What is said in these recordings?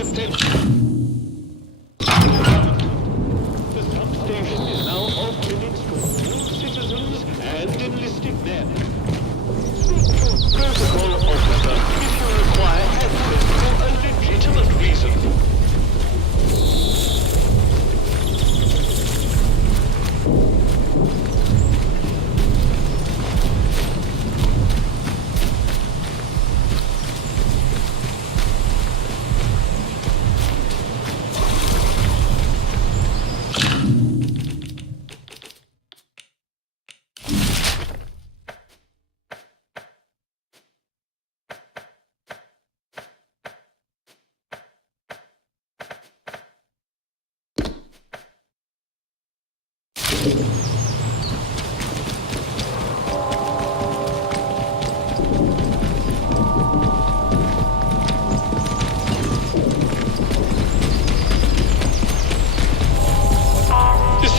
The substation is now off limits to all citizens and enlisted men. Speak to protocol officer if you require access for a legitimate reason.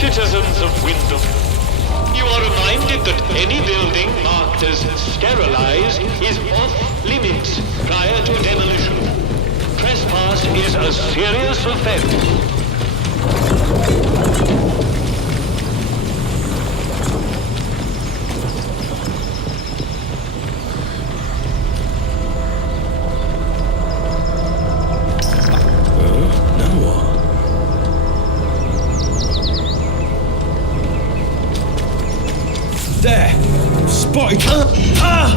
Citizens of Wyndham, you are reminded that any building marked as sterilized is off limits prior to demolition. Trespass is a serious offense. There! Spotted! Ah!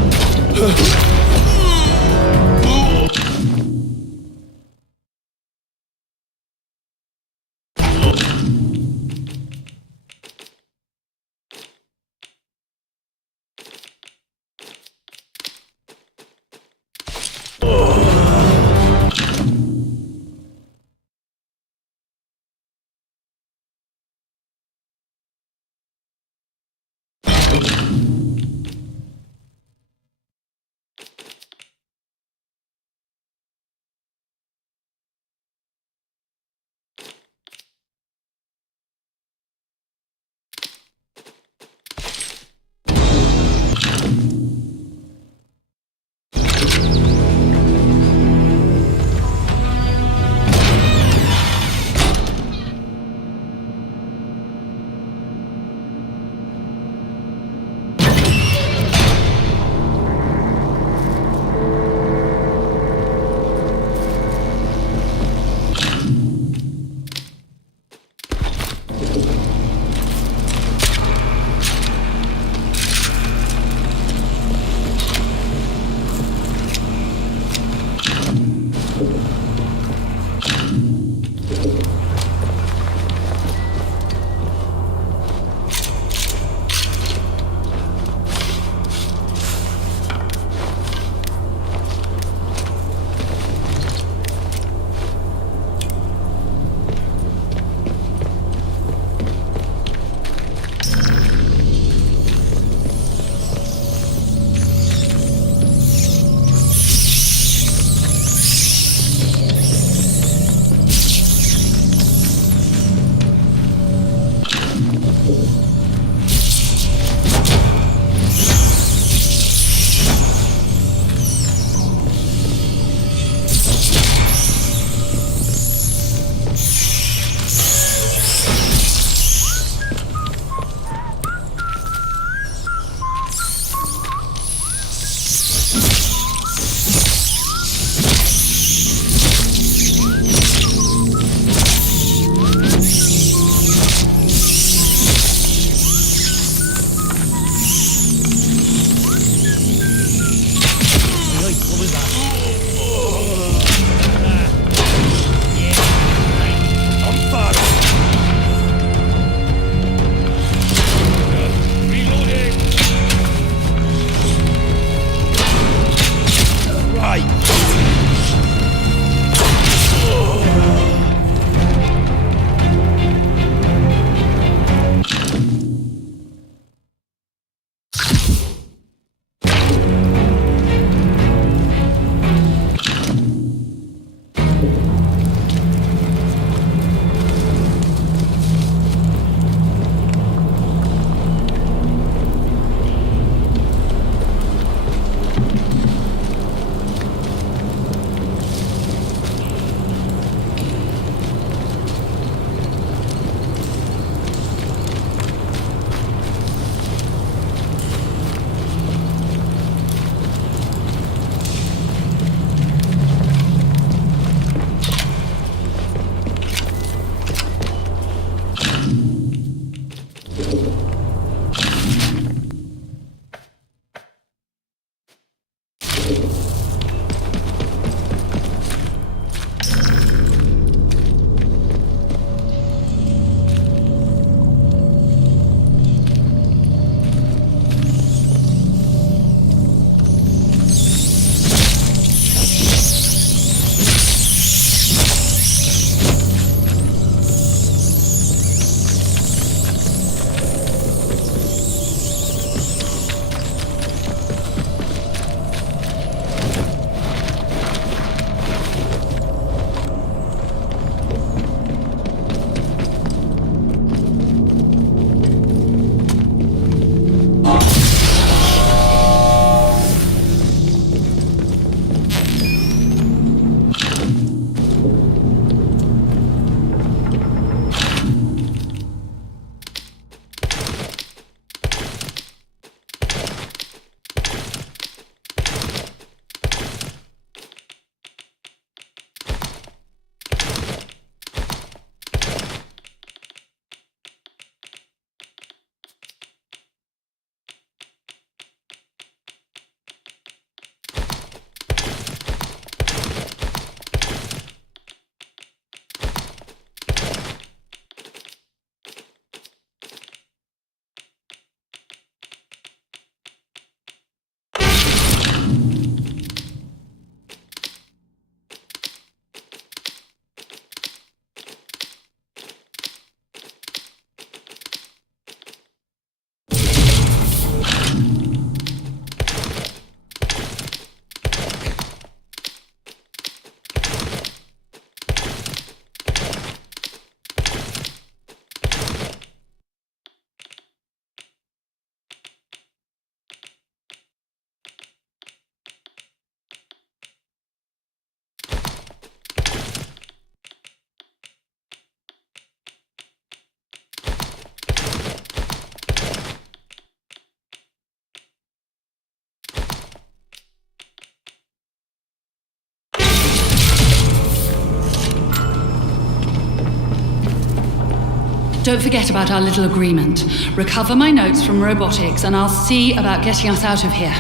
Don't forget about our little agreement. Recover my notes from robotics, and I'll see about getting us out of here.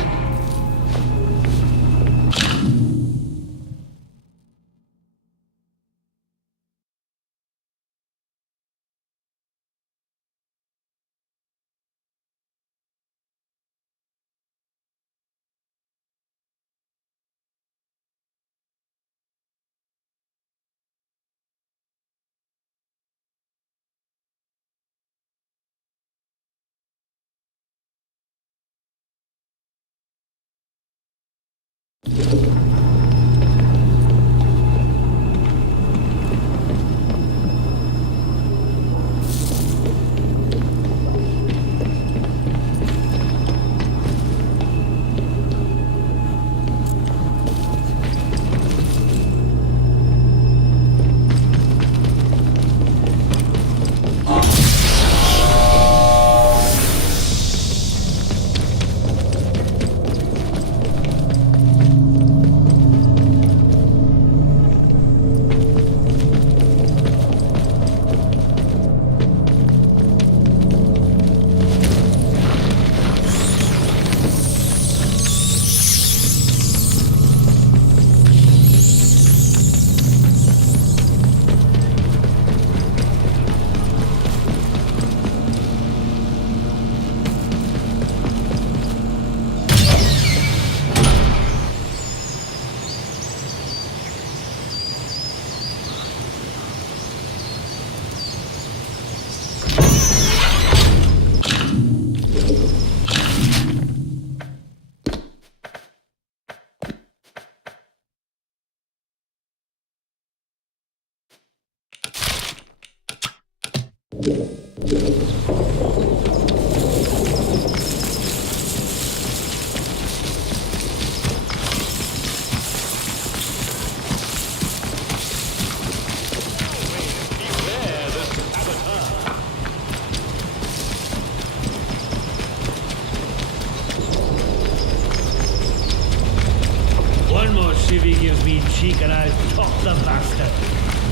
One more civvy gives me cheek and I'll top the bastard.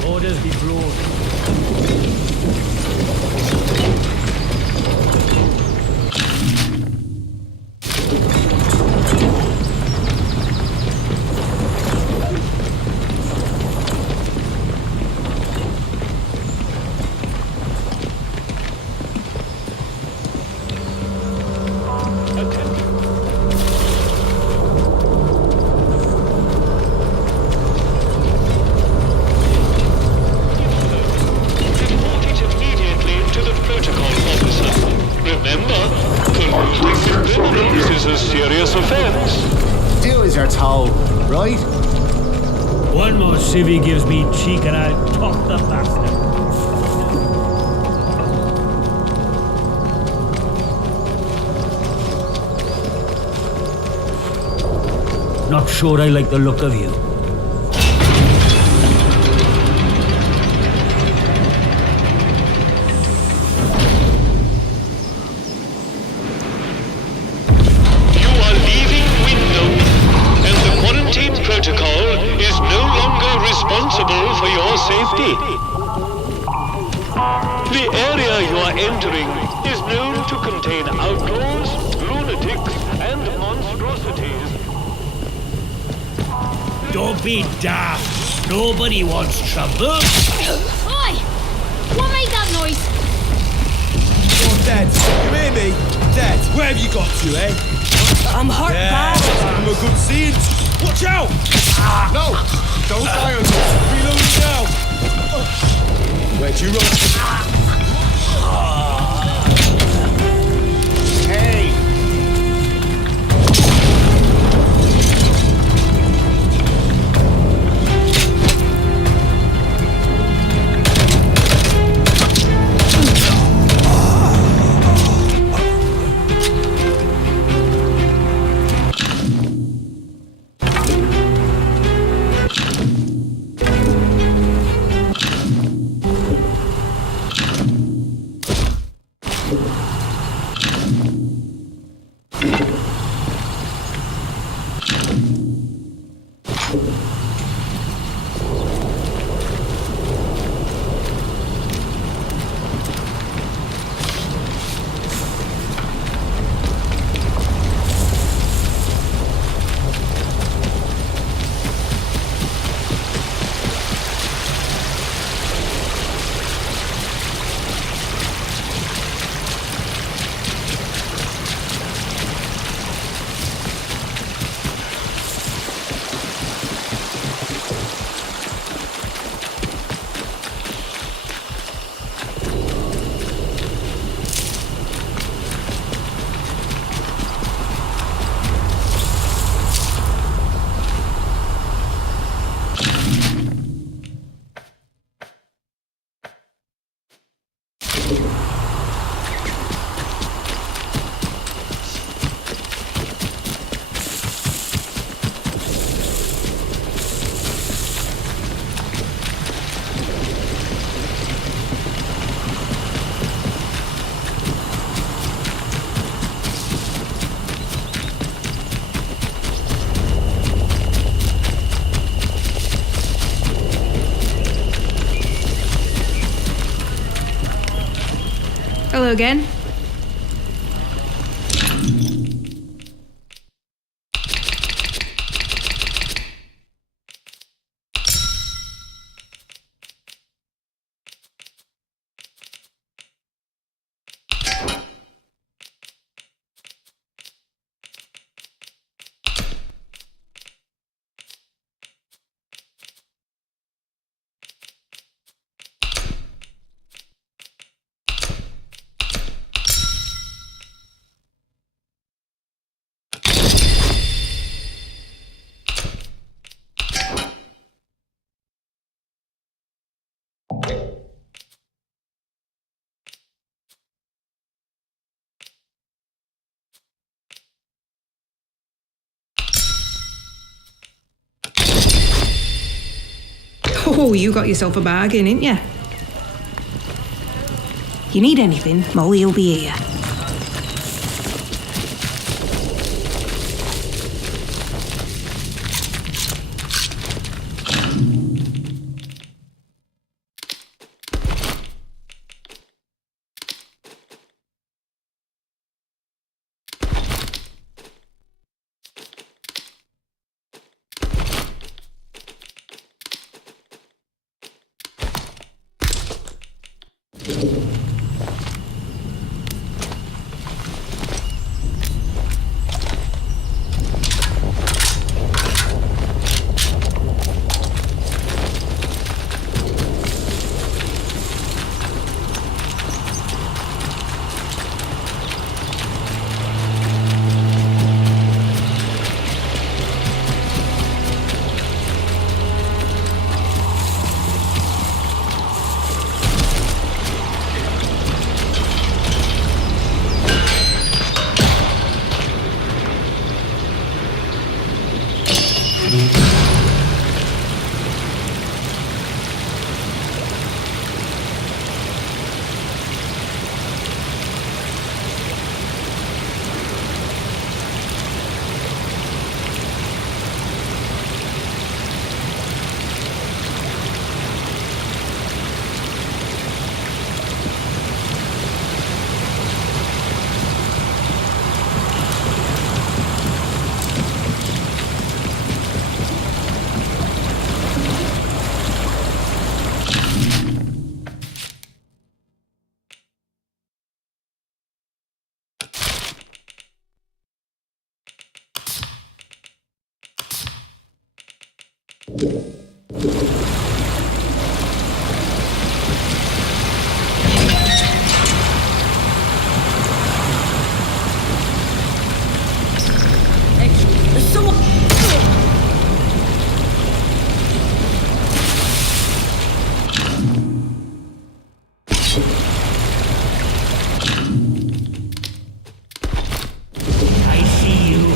Orders be blown. One more civvy gives me cheek and I'll top the bastard. Not sure I like the look of you. The area you are entering is known to contain outlaws, lunatics, and monstrosities. Don't be daft. Nobody wants trouble. Oi! What made that noise? Oh, Dad, you hear me? Dad, where have you got to, eh? I'm hurt bad. I'm a good scene. Watch out! No! Don't die on us! Reload now! Where'd you run? Hey! Hello again. Oh, you got yourself a bargain, didn't you? You need anything, Molly will be here. I see you.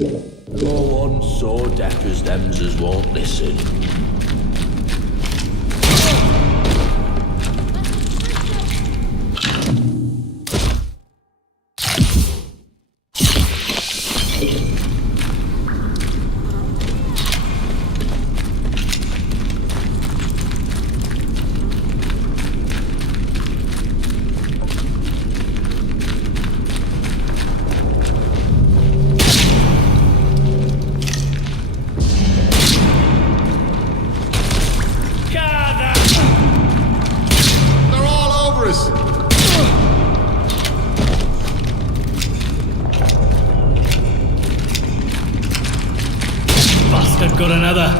No one so deaf as thems as won't listen. They're all over us! Bastard got another.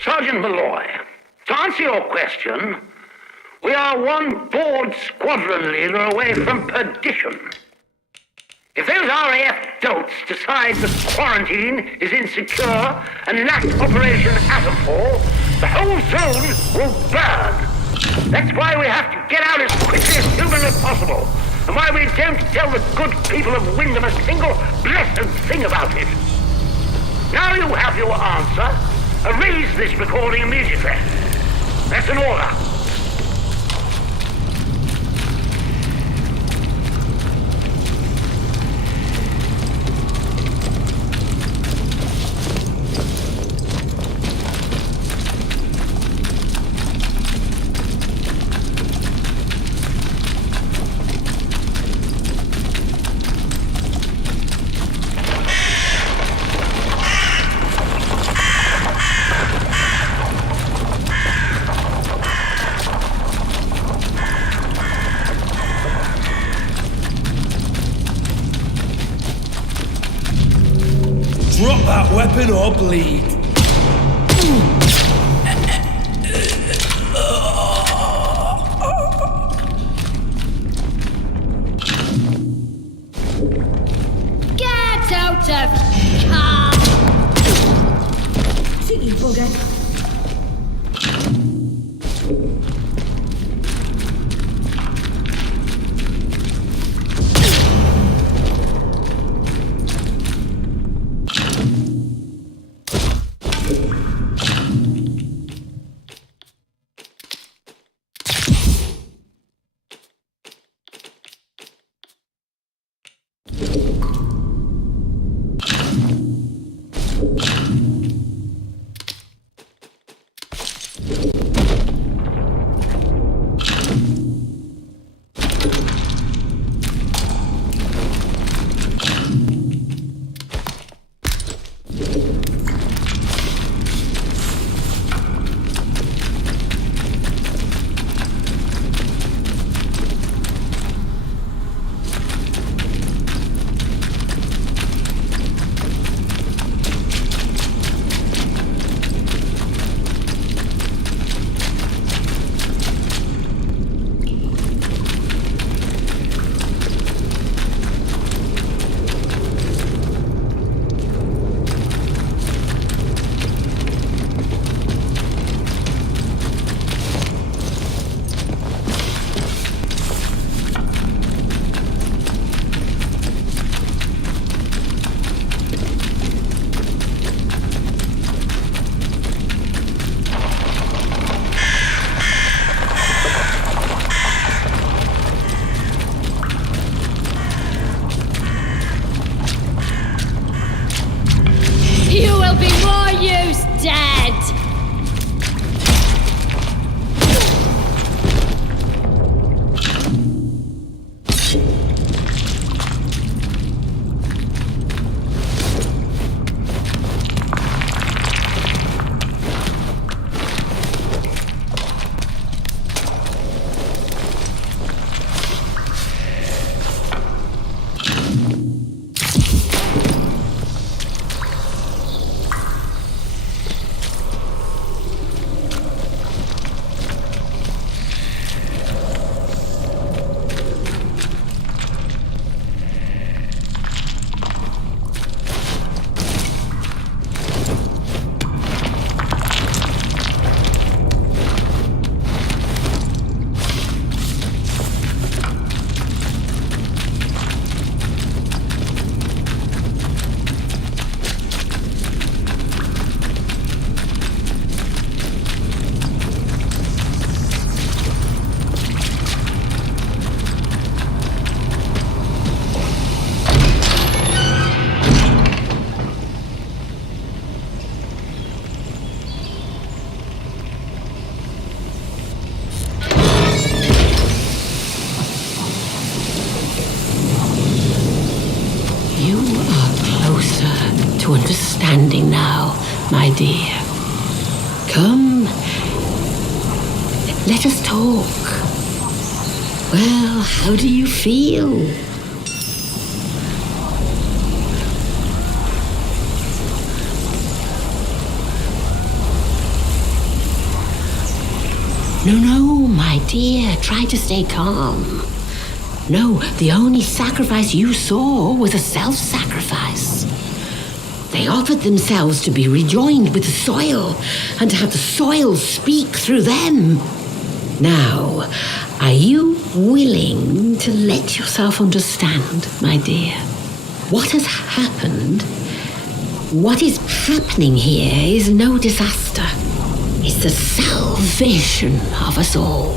Sergeant Malloy, to answer your question, we are one bored squadron leader away from perdition. If those RAF dolts decide that quarantine is insecure and lack Operation Atomfall, the whole zone will burn. That's why we have to get out as quickly as humanly possible, and why we don't tell the good people of Wyndham a single blessed thing about it. Now you have your answer. Erase this recording immediately. That's an order. Drop that weapon or bleed. Get out of car! See you, bugger. my dear. Come, let us talk. Well, how do you feel? No, my dear, try to stay calm. No, the only sacrifice you saw was a self-sacrifice. They offered themselves to be rejoined with the soil and to have the soil speak through them. Now, are you willing to let yourself understand, my dear? What has happened? What is happening here is no disaster. It's the salvation of us all.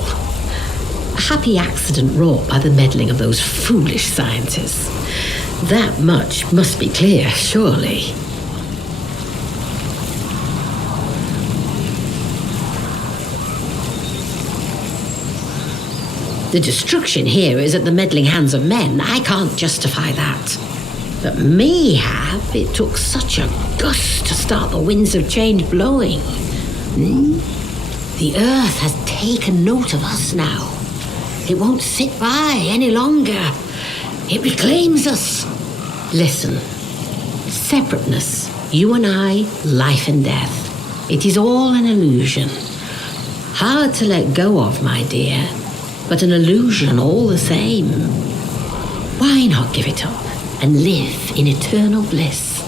A happy accident wrought by the meddling of those foolish scientists. That much must be clear, surely. The destruction here is at the meddling hands of men. I can't justify that. But mayhap it took such a gust to start the winds of change blowing. The earth has taken note of us now. It won't sit by any longer. It reclaims us. Listen, separateness, you and I, life and death. It is all an illusion. Hard to let go of, my dear, but an illusion all the same. Why not give it up and live in eternal bliss?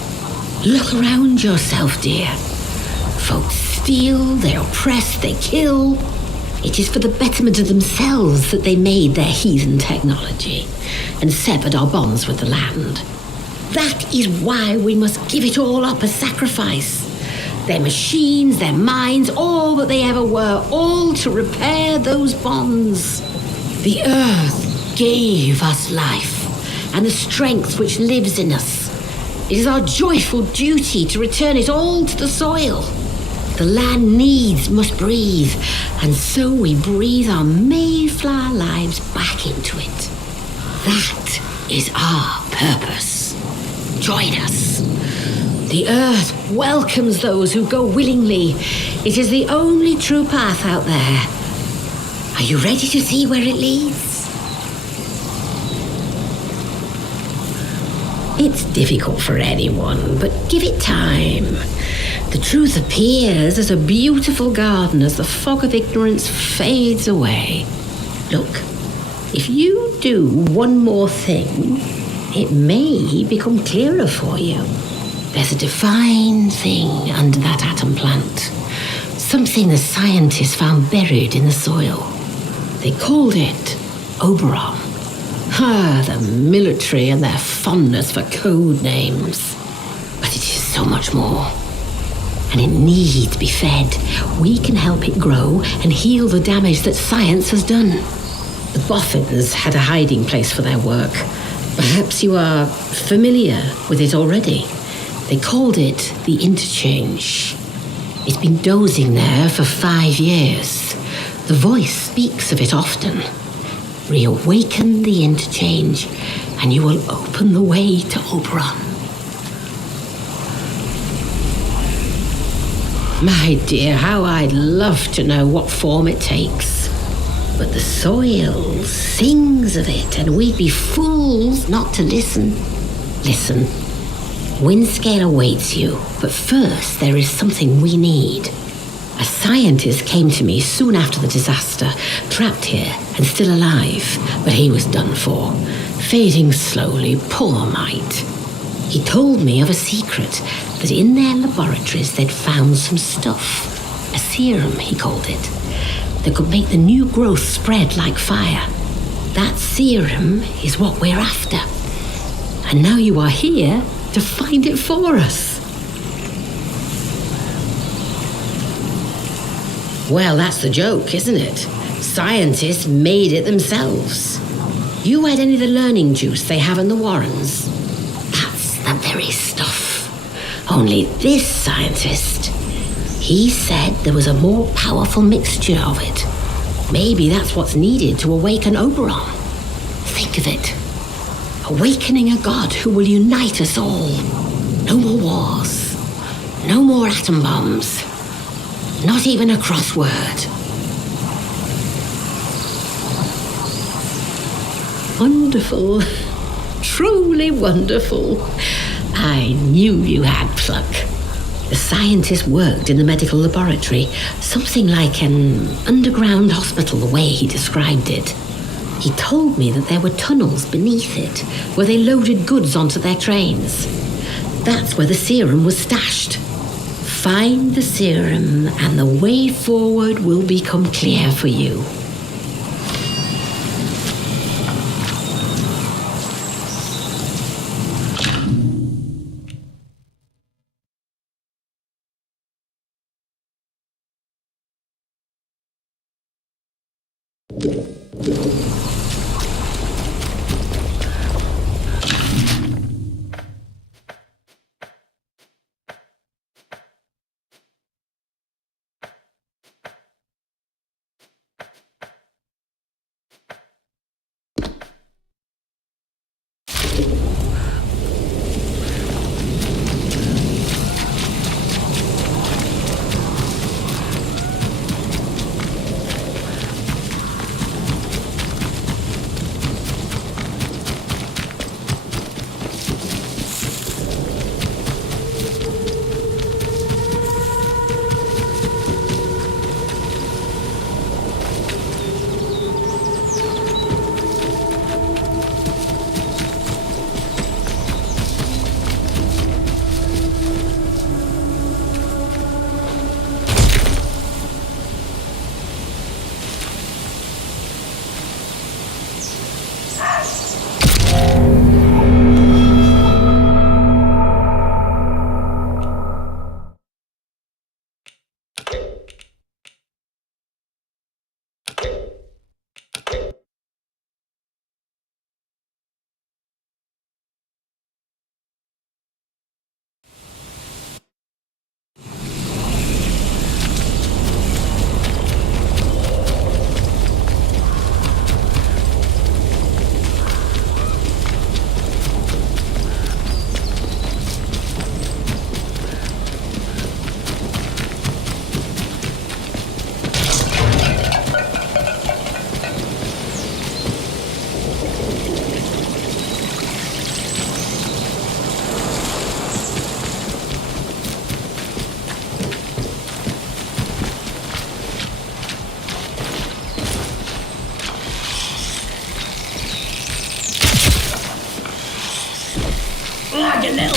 Look around yourself, dear. Folks steal, they oppress, they kill. It is for the betterment of themselves that they made their heathen technology and severed our bonds with the land. That is why we must give it all up as sacrifice. Their machines, their minds, all that they ever were, all to repair those bonds. The earth gave us life and the strength which lives in us. It is our joyful duty to return it all to the soil. The land needs must breathe, and so we breathe our Mayflower lives back into it. That is our purpose. Join us. The earth welcomes those who go willingly. It is the only true path out there. Are you ready to see where it leads? It's difficult for anyone, but give it time. The truth appears as a beautiful garden as the fog of ignorance fades away. Look, if you do one more thing, it may become clearer for you. There's a divine thing under that atom plant. Something the scientists found buried in the soil. They called it Oberon. The military and their fondness for code names. But it is so much more. And it needs to be fed. We can help it grow and heal the damage that science has done. The boffins had a hiding place for their work. Perhaps you are familiar with it already. They called it the interchange. It's been dozing there for 5 years. The voice speaks of it often. Reawaken the interchange, and you will open the way to Oberon. My dear, how I'd love to know what form it takes. But the soil sings of it, and we'd be fools not to listen. Listen, Windscale awaits you, but first there is something we need. A scientist came to me soon after the disaster, trapped here and still alive, but he was done for, fading slowly, poor mite. He told me of a secret, that in their laboratories they'd found some stuff, a serum, he called it, that could make the new growth spread like fire. That serum is what we're after. And now you are here to find it for us. Well, that's the joke, isn't it? Scientists made it themselves. You had any of the learning juice they have in the Warrens? That's the very stuff. Only this scientist, he said there was a more powerful mixture of it. Maybe that's what's needed to awaken Oberon. Think of it. Awakening a god who will unite us all. No more wars. No more atom bombs. Not even a crossword. Wonderful. Truly wonderful. I knew you had pluck. The scientist worked in the medical laboratory, something like an underground hospital, the way he described it. He told me that there were tunnels beneath it, where they loaded goods onto their trains. That's where the serum was stashed. Find the serum, and the way forward will become clear for you. You little...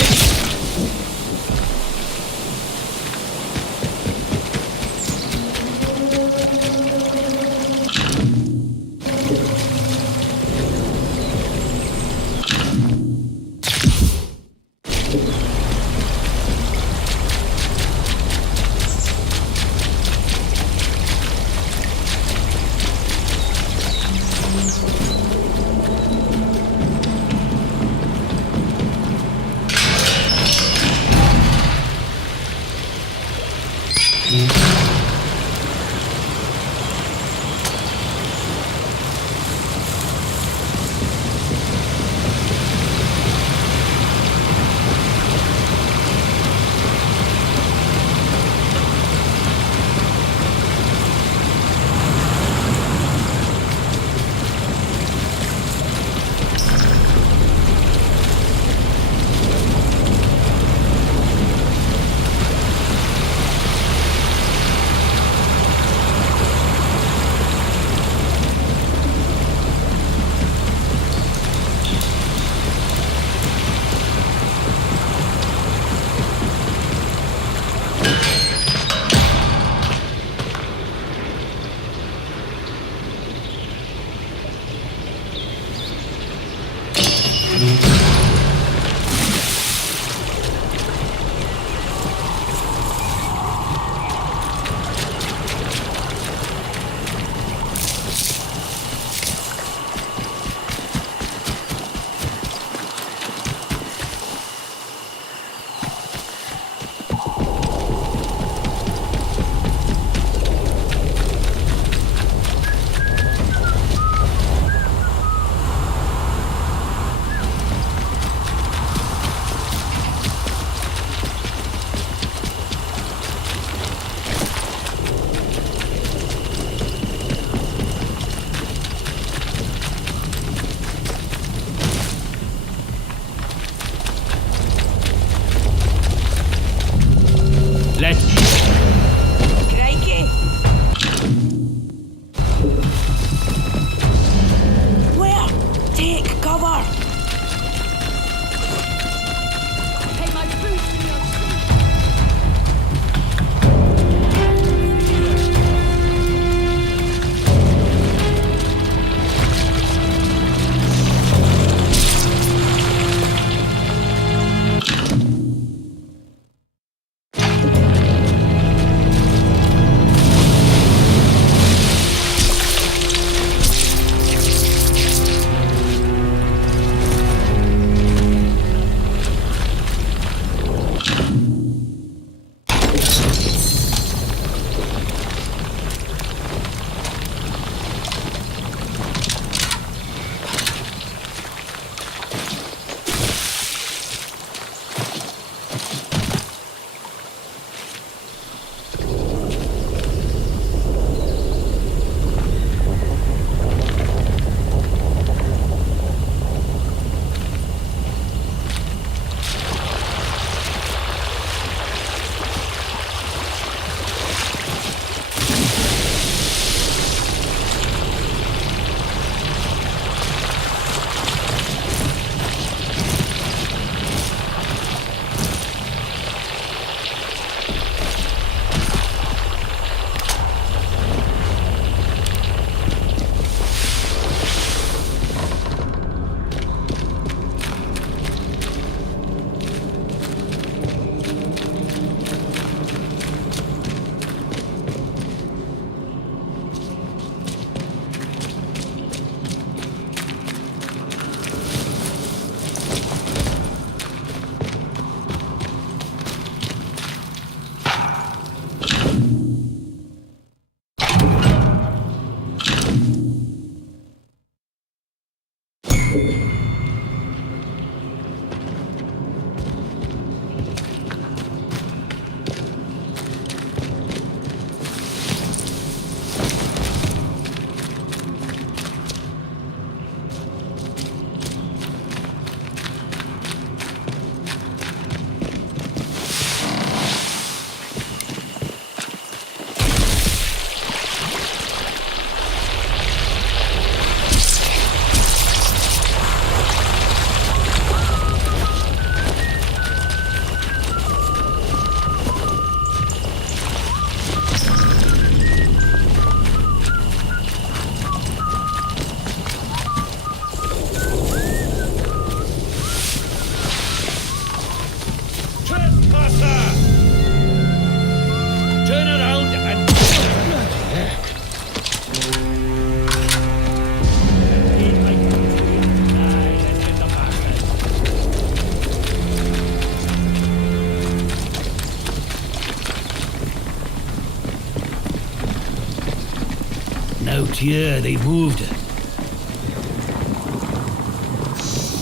Out here, they moved it.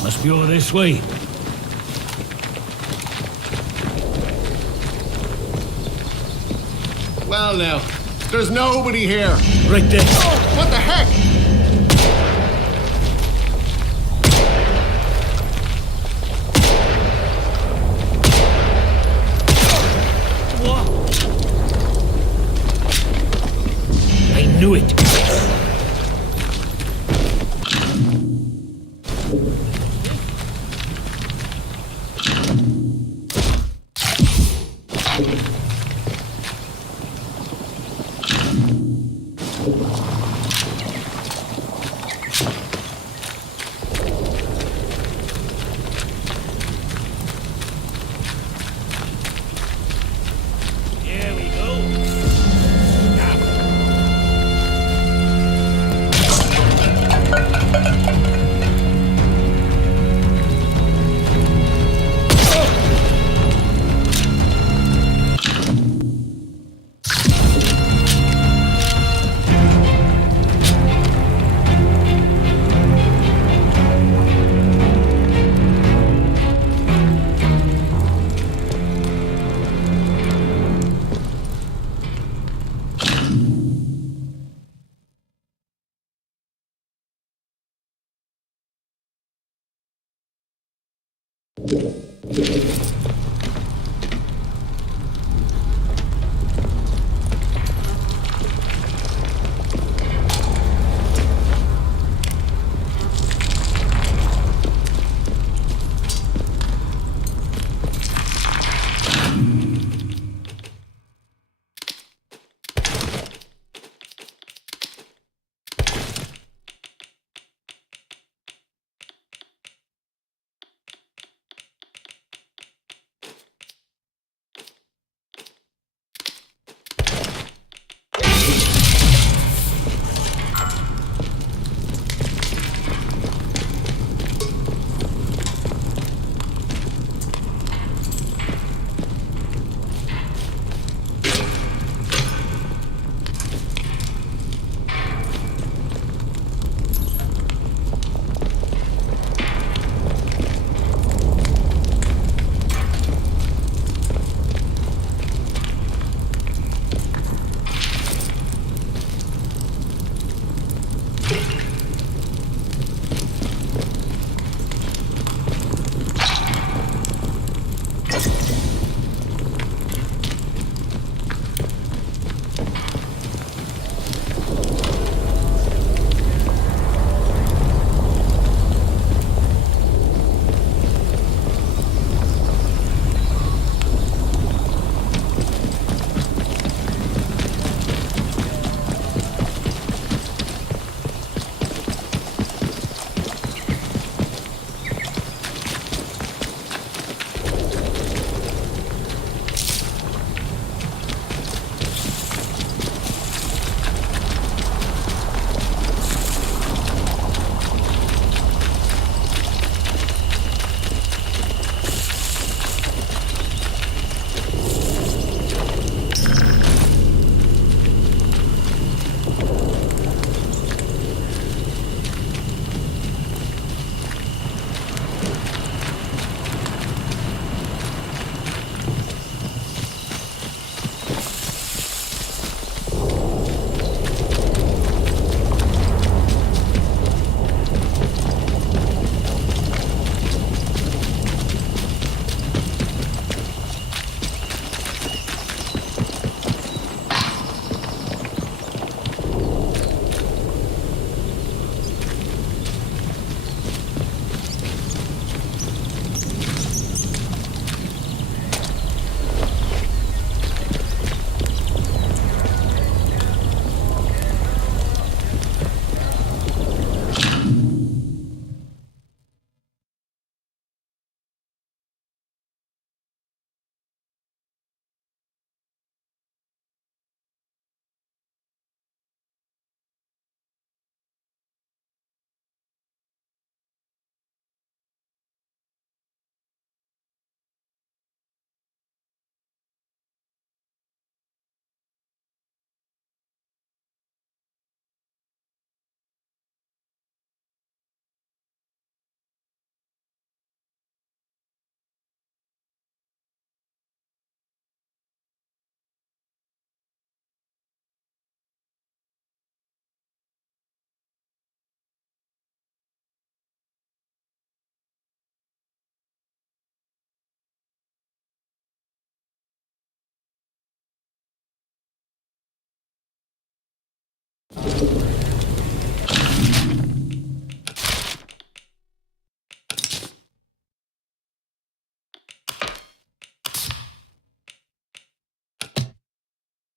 Must be over this way. Well now, there's nobody here. Right there. Oh, what the heck? What? I knew it. Here we go.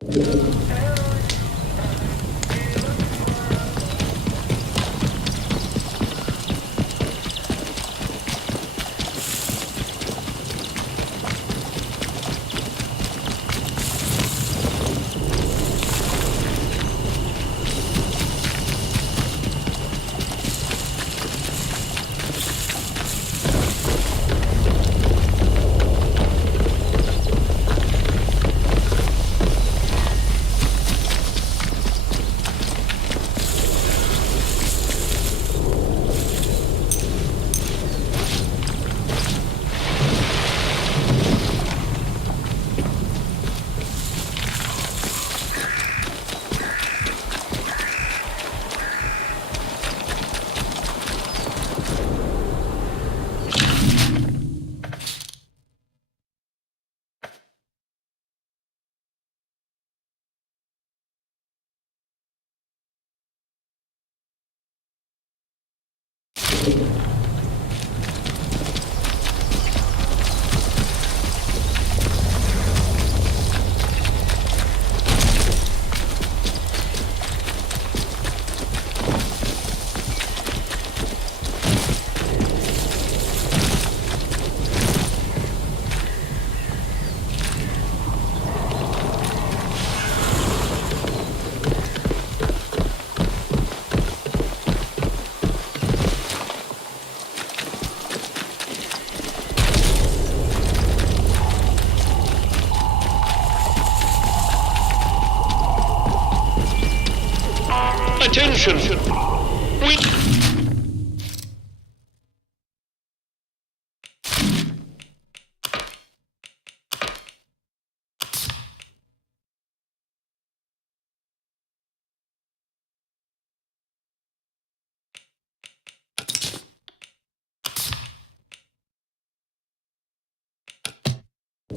Attention!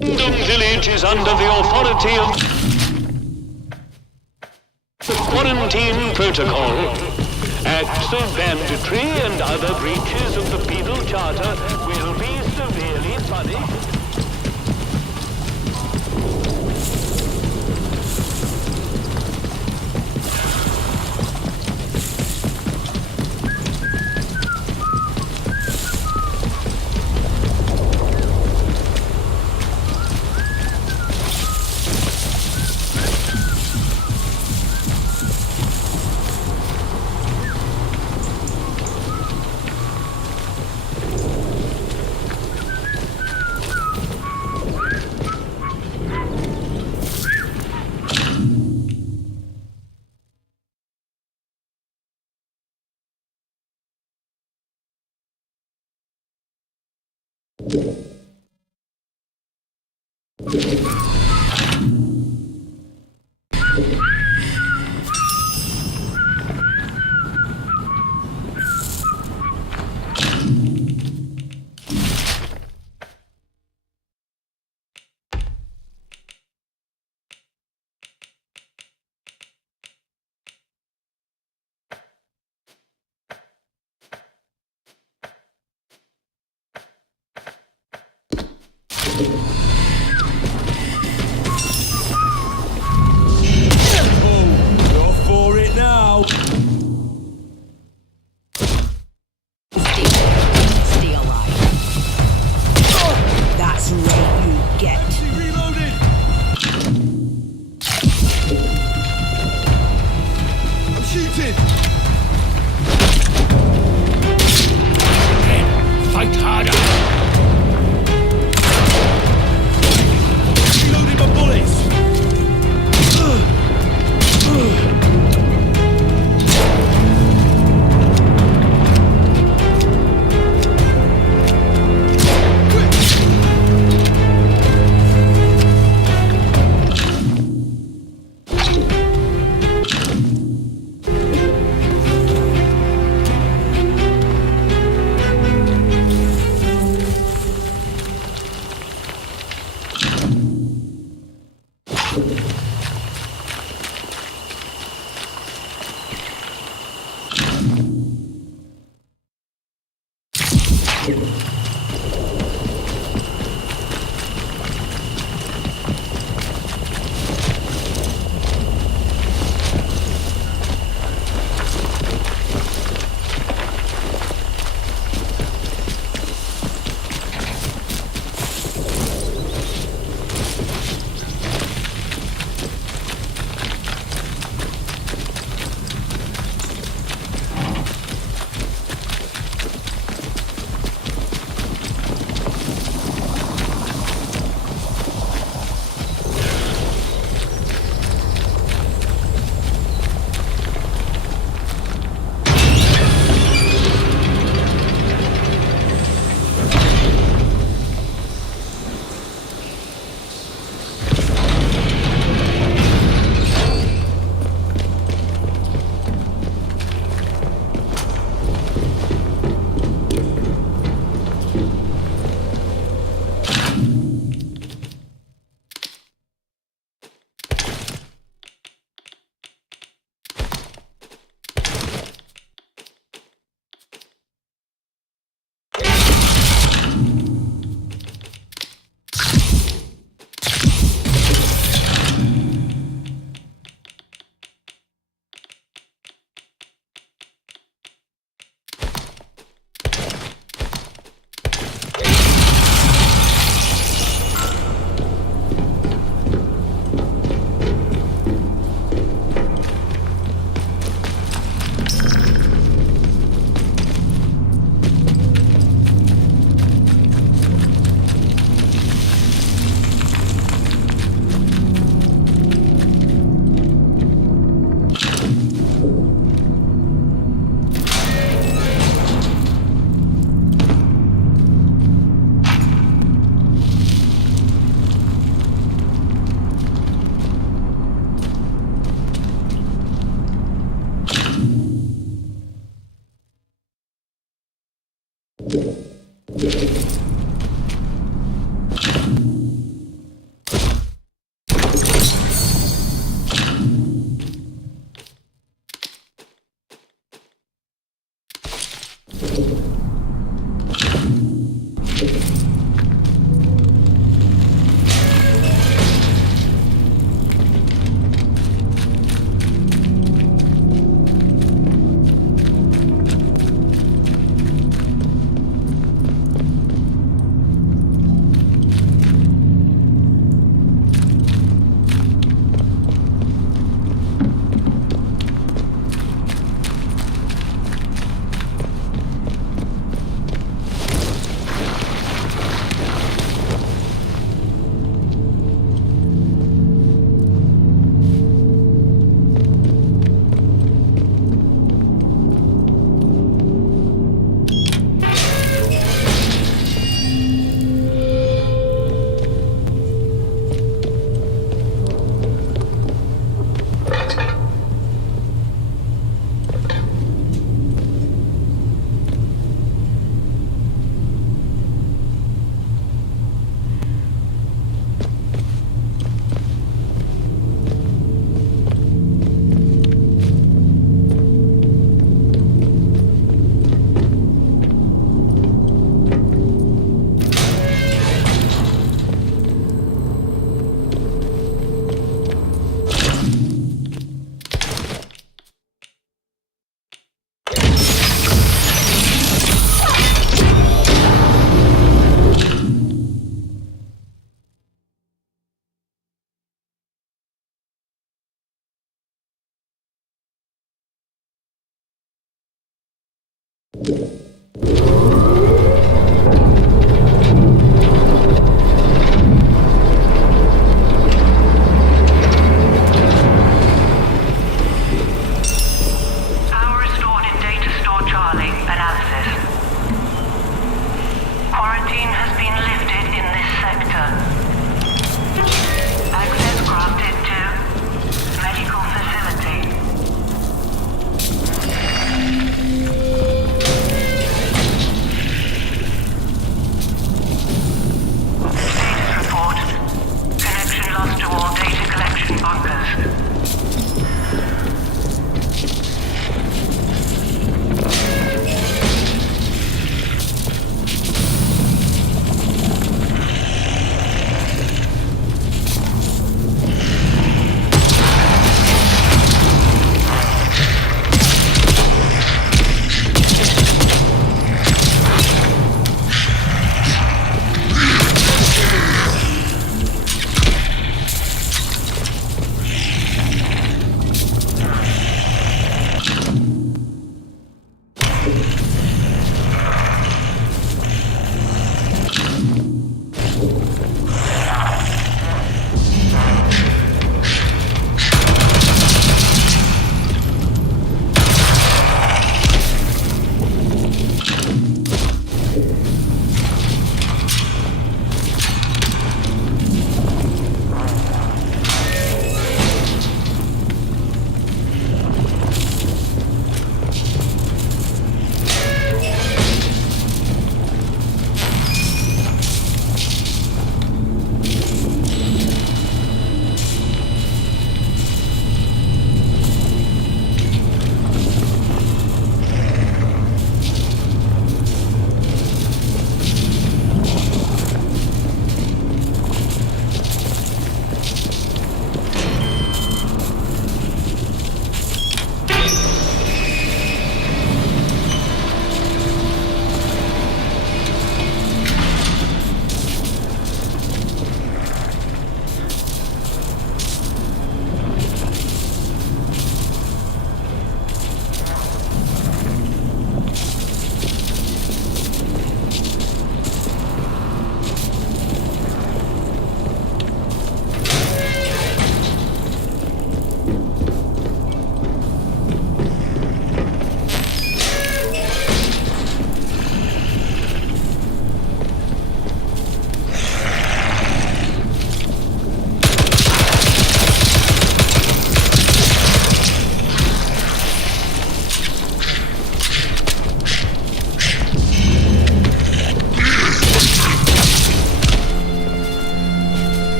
Kingdom Village is under the authority of the quarantine protocol. Acts of banditry and other breaches of the penal charter will be severely punished.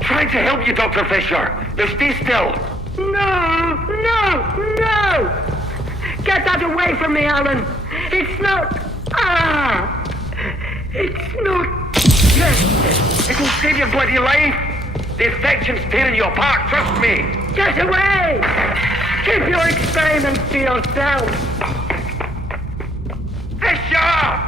Trying to help you, Dr. Fisher. Now stay still. No! Get that away from me, Alan! It's not... It's not... Yes! It'll save your bloody life! The infection's tearing you apart, trust me! Get away! Keep your experiments to yourself! Fisher!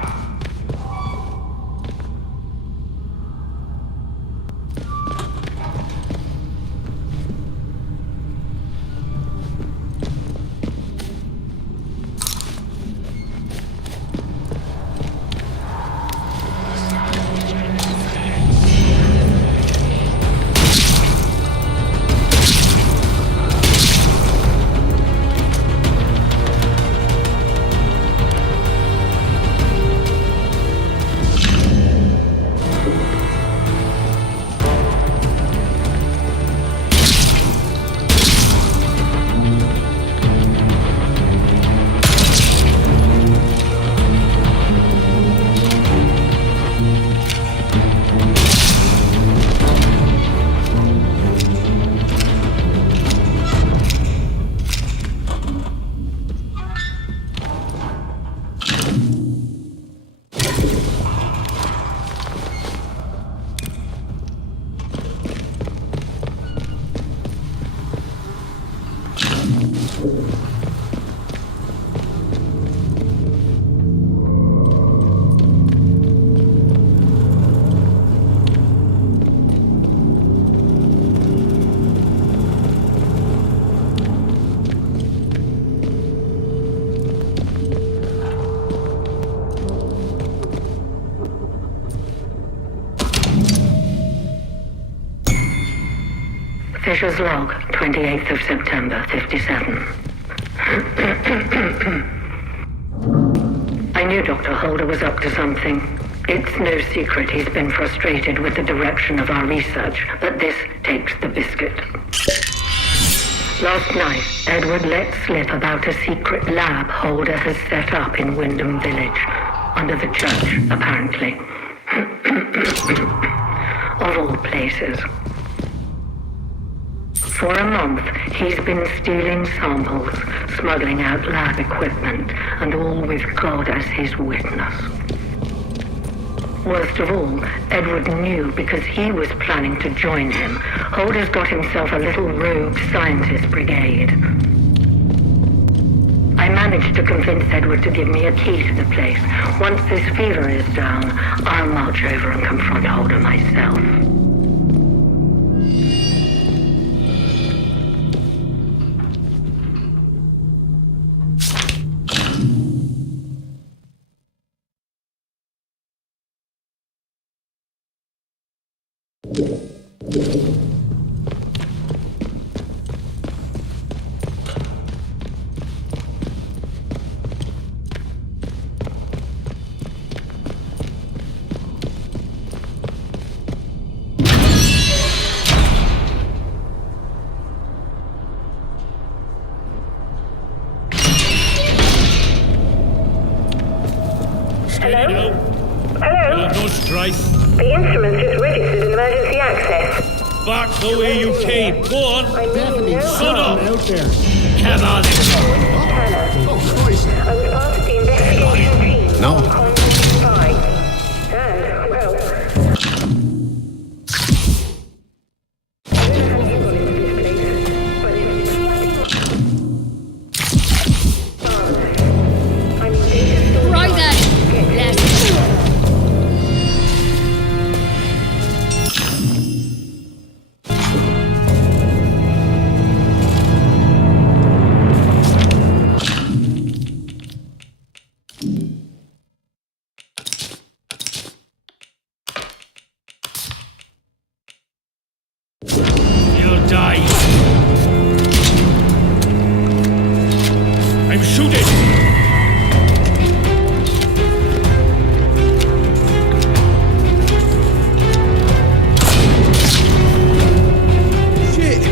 Fisher's log, 28th of September, 57. I knew Dr. Holder was up to something. It's no secret he's been frustrated with the direction of our research, but this takes the biscuit. Last night, Edward let slip about a secret lab Holder has set up in Wyndham Village, under the church, apparently. Of all places. For a month, he's been stealing samples, smuggling out lab equipment, and all with God as his witness. Worst of all, Edward knew because he was planning to join him. Holder's got himself a little rogue scientist brigade. I managed to convince Edward to give me a key to the place. Once this fever is down, I'll march over and confront Holder myself. Steady now. Hello? We'll have no strife. The instrument's just registered an emergency access. Back the way you came. Go on. Definitely Shut up. Out there. Come on. Tanner. Oh, Christ. I was part of the investigation team. No. On Contact 5. And, well... I don't know how you got into this place, but it's... I mean, data storage... Right then. Let's go. You'll die. I'm shooting. Shit.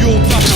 You'll bust.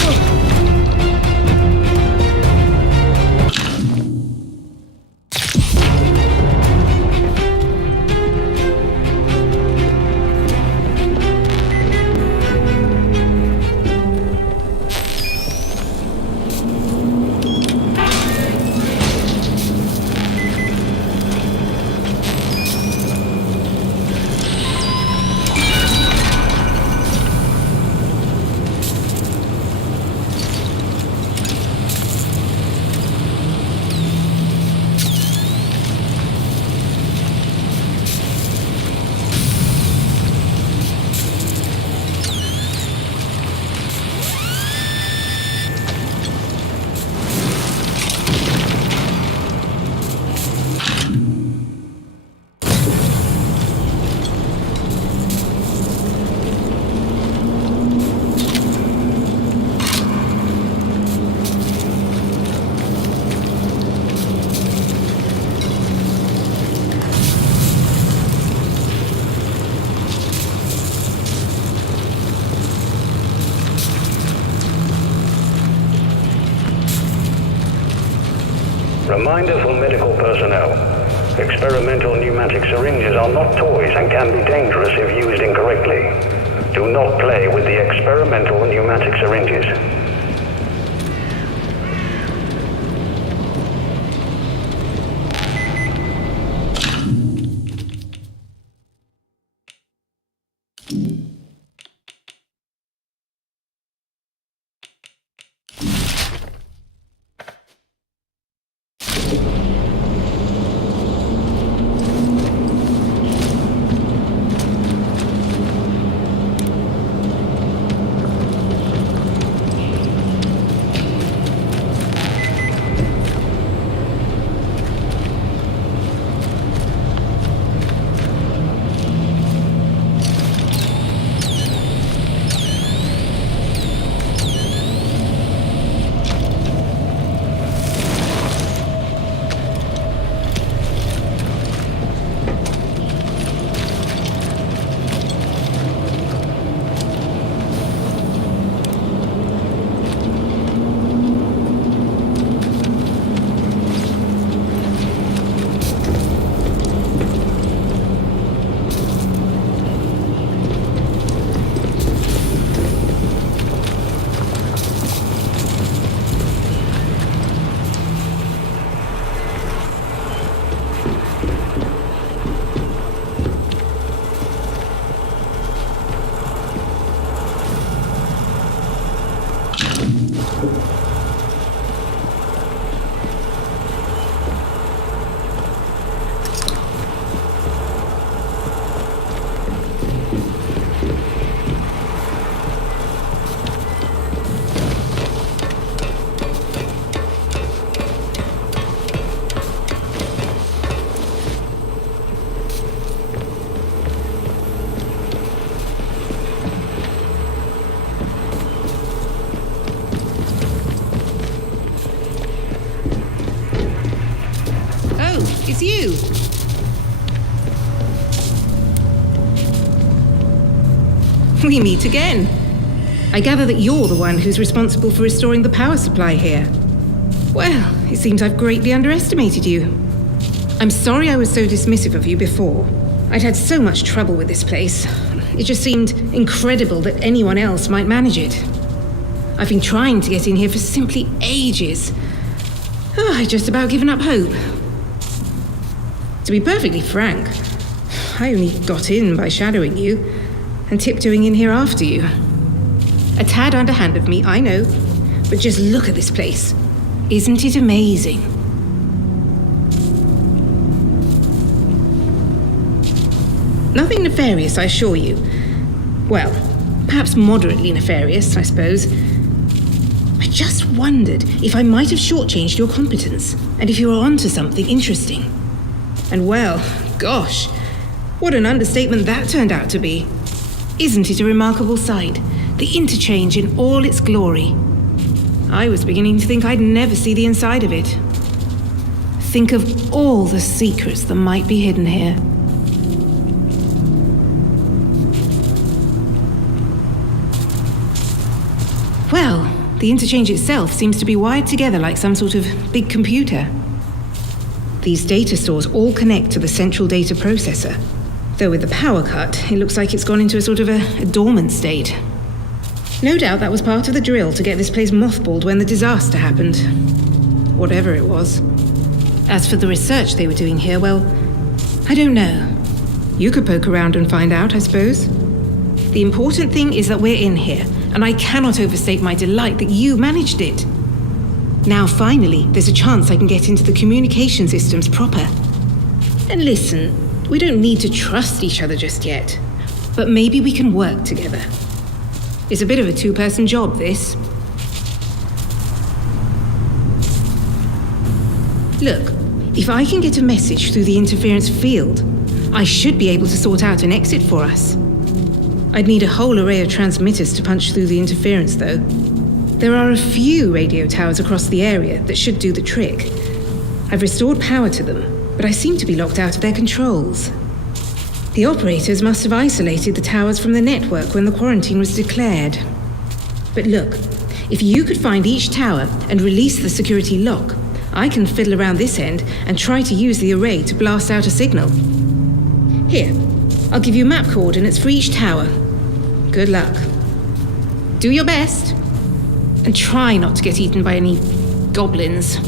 Reminder for medical personnel. Experimental pneumatic syringes are not toys and can be dangerous if used incorrectly. Do not play with the experimental pneumatic syringes. it's you. We meet again. I gather that you're the one who's responsible for restoring the power supply here. Well, it seems I've greatly underestimated you. I'm sorry I was so dismissive of you before. I'd had so much trouble with this place. It just seemed incredible that anyone else might manage it. I've been trying to get in here for simply ages. I'd just about given up hope. To be perfectly frank, I only got in by shadowing you and tiptoeing in here after you. A tad underhand of me, I know, but just look at this place. Isn't it amazing? Nothing nefarious, I assure you. Well, perhaps moderately nefarious, I suppose. I just wondered if I might have shortchanged your competence, and if you were onto something interesting. And well, gosh, what an understatement that turned out to be. Isn't it a remarkable sight? The interchange in all its glory. I was beginning to think I'd never see the inside of it. Think of all the secrets that might be hidden here. Well, the interchange itself seems to be wired together like some sort of big computer. These data stores all connect to the central data processor. Though with the power cut, it looks like it's gone into a sort of a dormant state. No doubt that was part of the drill to get this place mothballed when the disaster happened. Whatever it was. As for the research they were doing here, well, I don't know. You could poke around and find out, I suppose. The important thing is that we're in here, and I cannot overstate my delight that you managed it. Now, finally, there's a chance I can get into the communication systems proper. And listen, we don't need to trust each other just yet, but maybe we can work together. It's a bit of a two-person job, this. Look, if I can get a message through the interference field, I should be able to sort out an exit for us. I'd need a whole array of transmitters to punch through the interference, though. There are a few radio towers across the area that should do the trick. I've restored power to them, but I seem to be locked out of their controls. The operators must have isolated the towers from the network when the quarantine was declared. But look, if you could find each tower and release the security lock, I can fiddle around this end and try to use the array to blast out a signal. Here, I'll give you map coordinates for each tower. Good luck. Do your best, and try not to get eaten by any goblins.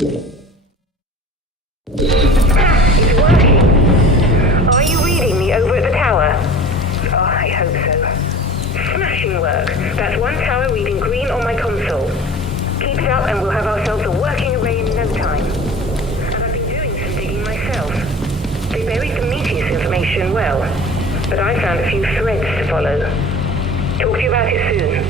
It's working. Are you reading me over at the tower? Oh, I hope so. Smashing work. That's one tower reading green on my console. Keep it up and we'll have ourselves a working array in no time. And I've been doing some digging myself. They buried the meteor's information well, but I found a few threads to follow. Talk to you about it soon.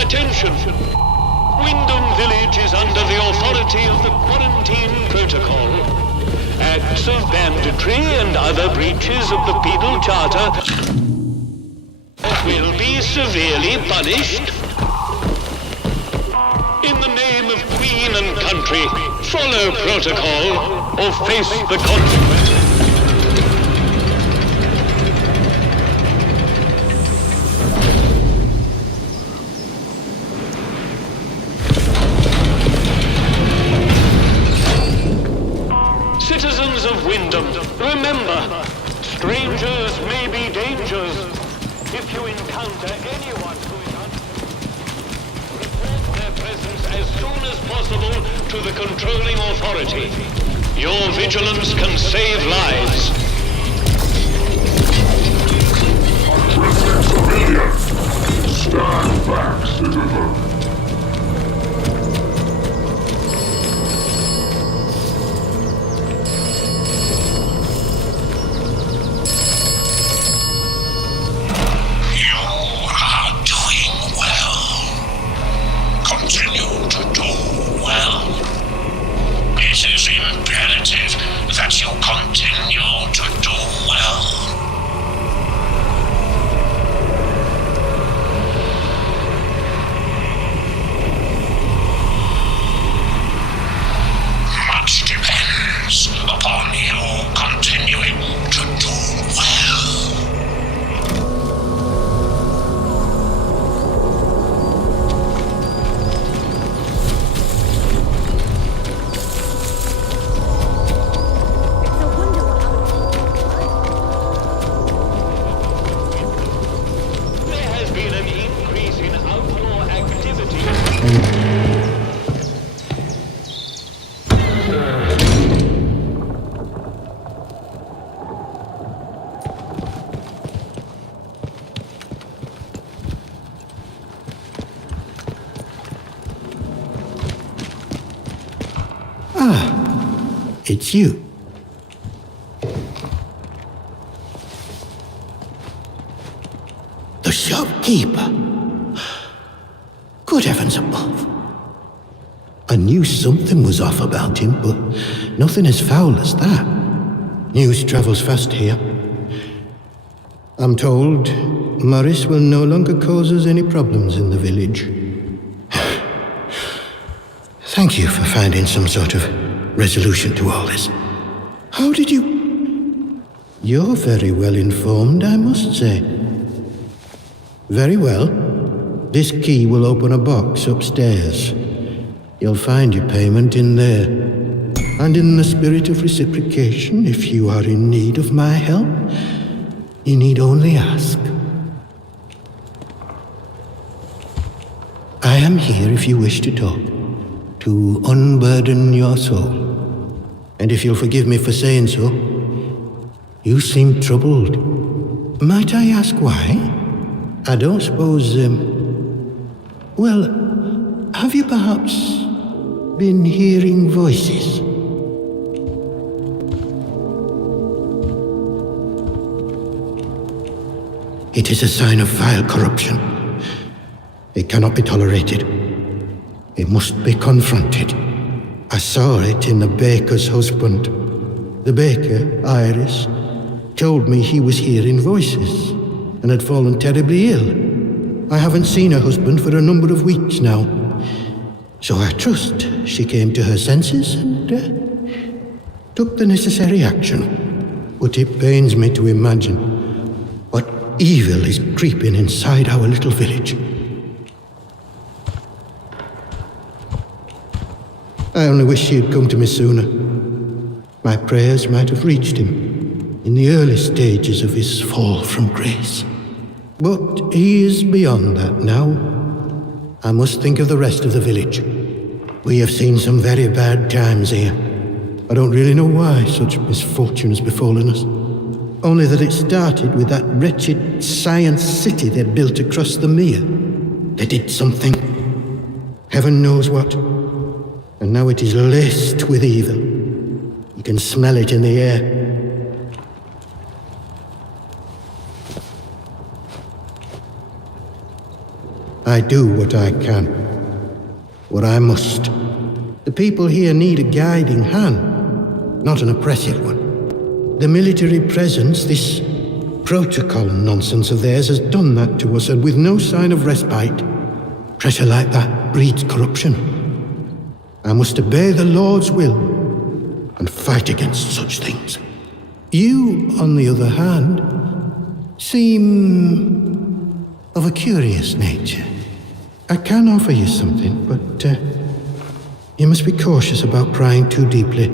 Attention! Wyndham Village is under the authority of the Quarantine Protocol. Acts of banditry and other breaches of the Penal Charter will be severely punished. In the name of Queen and country, follow protocol or face the consequences. Citizens of Wyndham, remember, strangers may be dangers. If you encounter anyone who is report their presence as soon as possible to the controlling authority. Your vigilance can save lives. Civilians, stand back, citizen. It's you. The shopkeeper. Good heavens above. I knew something was off about him, but nothing as foul as that. News travels fast here. I'm told Morris will no longer cause us any problems in the village. Thank you for finding some sort of resolution to all this. How did you... You're very well informed, I must say. Very well. This key will open a box upstairs. You'll find your payment in there. And in the spirit of reciprocation, if you are in need of my help, you need only ask. I am here if you wish to talk, to unburden your soul. And if you'll forgive me for saying so, you seem troubled. Might I ask why? I don't suppose, well, have you perhaps been hearing voices. It is a sign of vile corruption. It cannot be tolerated. It must be confronted. I saw it in the baker's husband. The baker, Iris, told me he was hearing voices and had fallen terribly ill. I haven't seen her husband for a number of weeks now. So I trust she came to her senses and took the necessary action. But it pains me to imagine what evil is creeping inside our little village. I only wish she had come to me sooner. My prayers might have reached him in the early stages of his fall from grace. But he is beyond that now. I must think of the rest of the village. We have seen some very bad times here. I don't really know why such misfortune has befallen us. Only that it started with that wretched science city they built across the mere. They did something. Heaven knows what. And now it is laced with evil. You can smell it in the air. I do what I can, what I must. The people here need a guiding hand, not an oppressive one. The military presence, this protocol nonsense of theirs, has done that to us, and with no sign of respite. Pressure like that breeds corruption. I must obey the Lord's will and fight against such things. You, on the other hand, seem of a curious nature. I can offer you something, but you must be cautious about prying too deeply.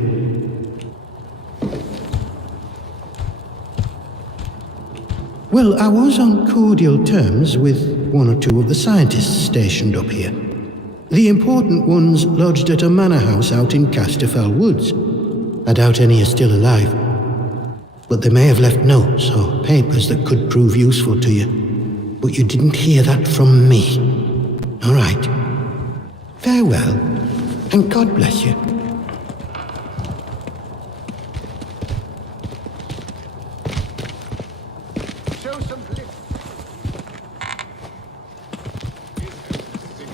Well, I was on cordial terms with one or two of the scientists stationed up here. The important ones lodged at a manor house out in Casterfell Woods. I doubt any are still alive, but they may have left notes or papers that could prove useful to you. But you didn't hear that from me. All right. Farewell, and God bless you.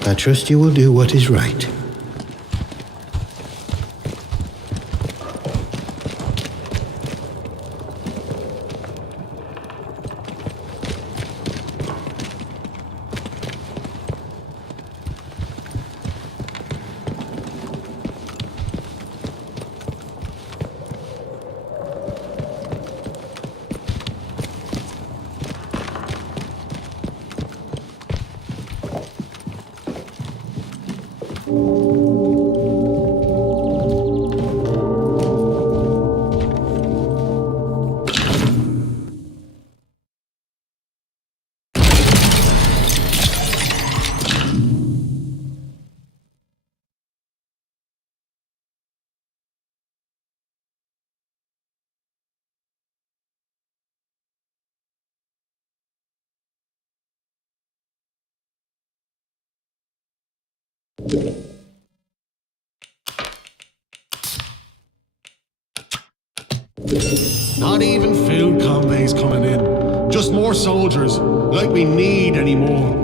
I trust you will do what is right. Not even food convoys coming in. Just more soldiers, like we need any more.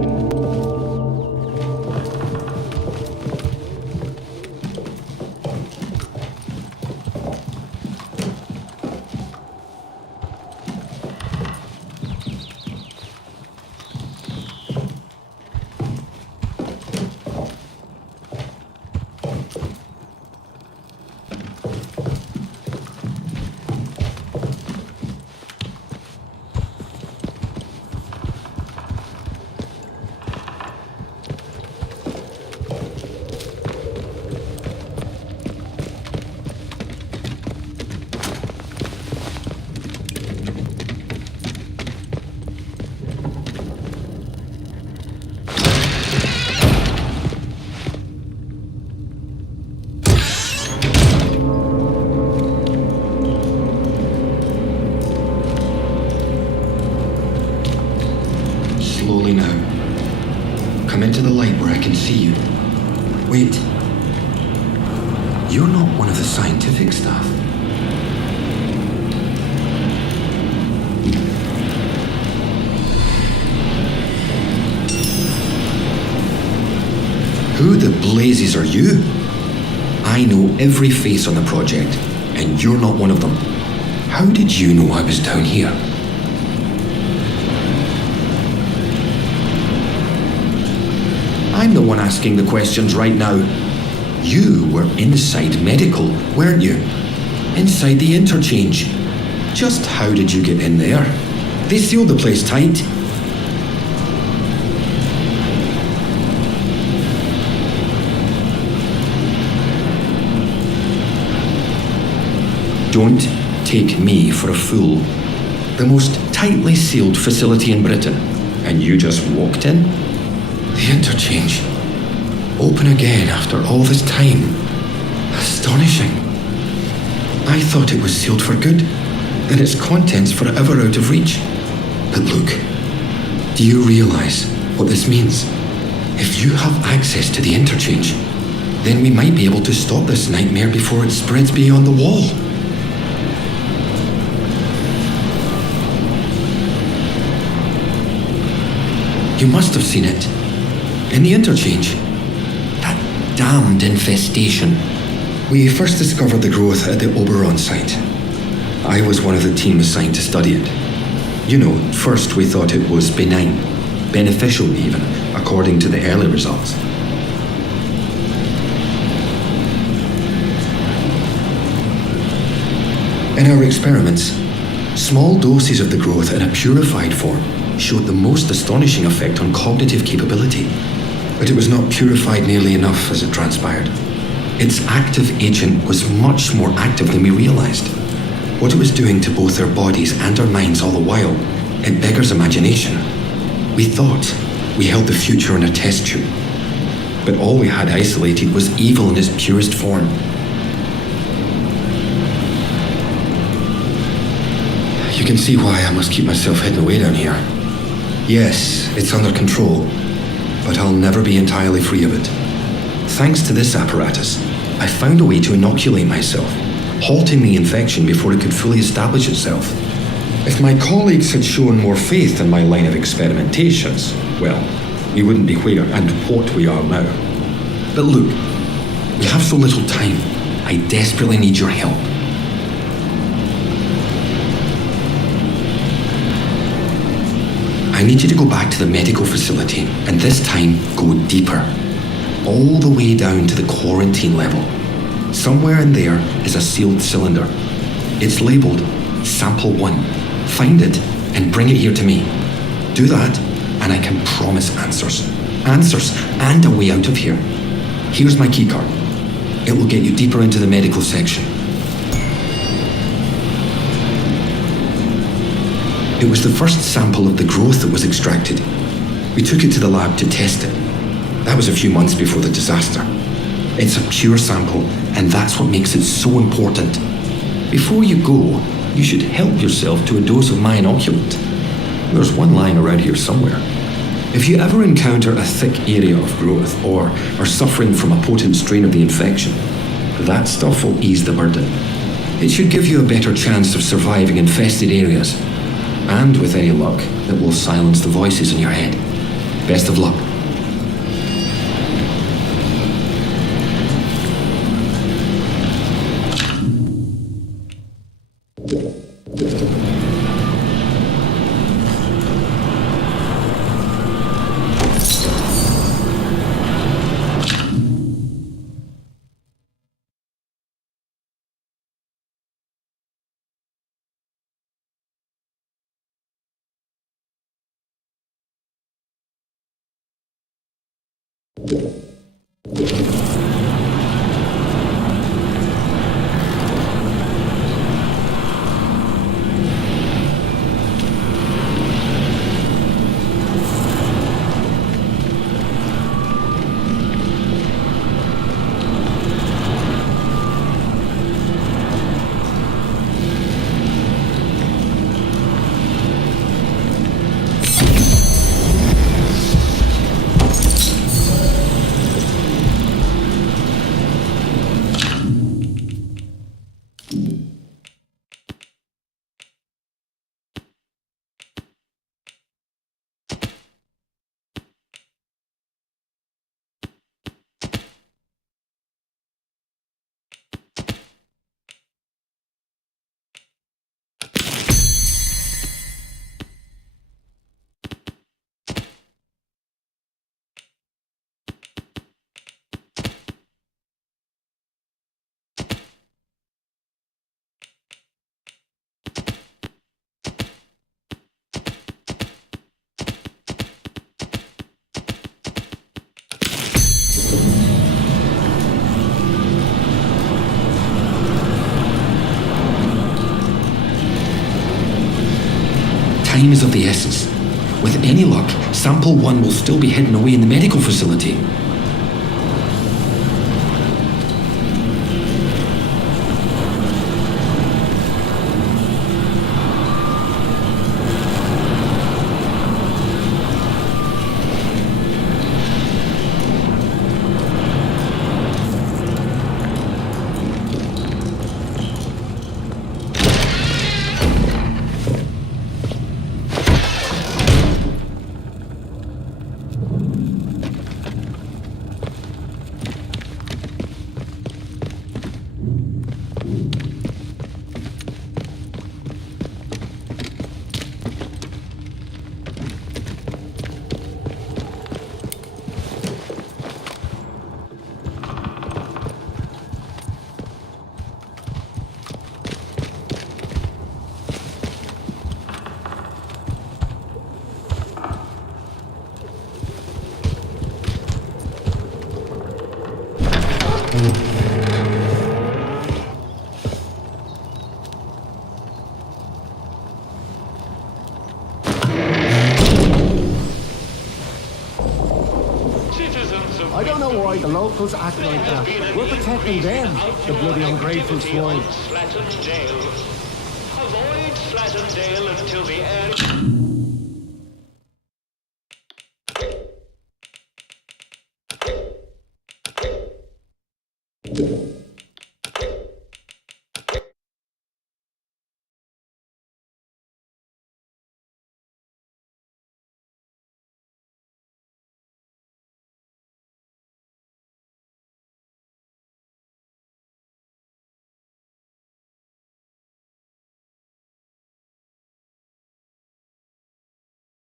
Slowly now. Come into the light where I can see you. Wait. You're not one of the scientific staff. Who the blazes are you? I know every face on the project, and you're not one of them. How did you know I was down here? I'm the one asking the questions right now. You were inside medical, weren't you? Inside the interchange. Just how did you get in there? They sealed the place tight. Don't take me for a fool. The most tightly sealed facility in Britain, and you just walked in? The interchange. Open again after all this time. Astonishing. I thought it was sealed for good, and its contents forever out of reach. But look, do you realize what this means? If you have access to the interchange, then we might be able to stop this nightmare before it spreads beyond the wall. You must have seen it. In the interchange. That damned infestation. We first discovered the growth at the Oberon site. I was one of the team assigned to study it. You know, first we thought it was benign. Beneficial even, according to the early results. In our experiments, small doses of the growth in a purified form showed the most astonishing effect on cognitive capability. But it was not purified nearly enough as it transpired. Its active agent was much more active than we realized. What it was doing to both our bodies and our minds all the while, it beggars imagination. We thought we held the future in a test tube. But all we had isolated was evil in its purest form. You can see why I must keep myself hidden away down here. Yes, it's under control, but I'll never be entirely free of it. Thanks to this apparatus, I found a way to inoculate myself, halting the infection before it could fully establish itself. If my colleagues had shown more faith in my line of experimentations, well, we wouldn't be where and what we are now. But look, we have so little time. I desperately need your help. I need you to go back to the medical facility, and this time go deeper. All the way down to the quarantine level. Somewhere in there is a sealed cylinder. It's labeled Sample 1. Find it and bring it here to me. Do that, and I can promise answers. Answers and a way out of here. Here's my keycard. It will get you deeper into the medical section. It was the first sample of the growth that was extracted. We took it to the lab to test it. That was a few months before the disaster. It's a pure sample, and that's what makes it so important. Before you go, you should help yourself to a dose of my inoculant. There's one lying around here somewhere. If you ever encounter a thick area of growth, or are suffering from a potent strain of the infection, that stuff will ease the burden. It should give you a better chance of surviving infested areas. And with any luck, it will silence the voices in your head. Best of luck. time is of the essence. With any luck, sample 1 will still be hidden away in the medical facility. I don't know why the locals act like that. We're protecting them, the bloody ungrateful swine. Avoid Slattendale until the air...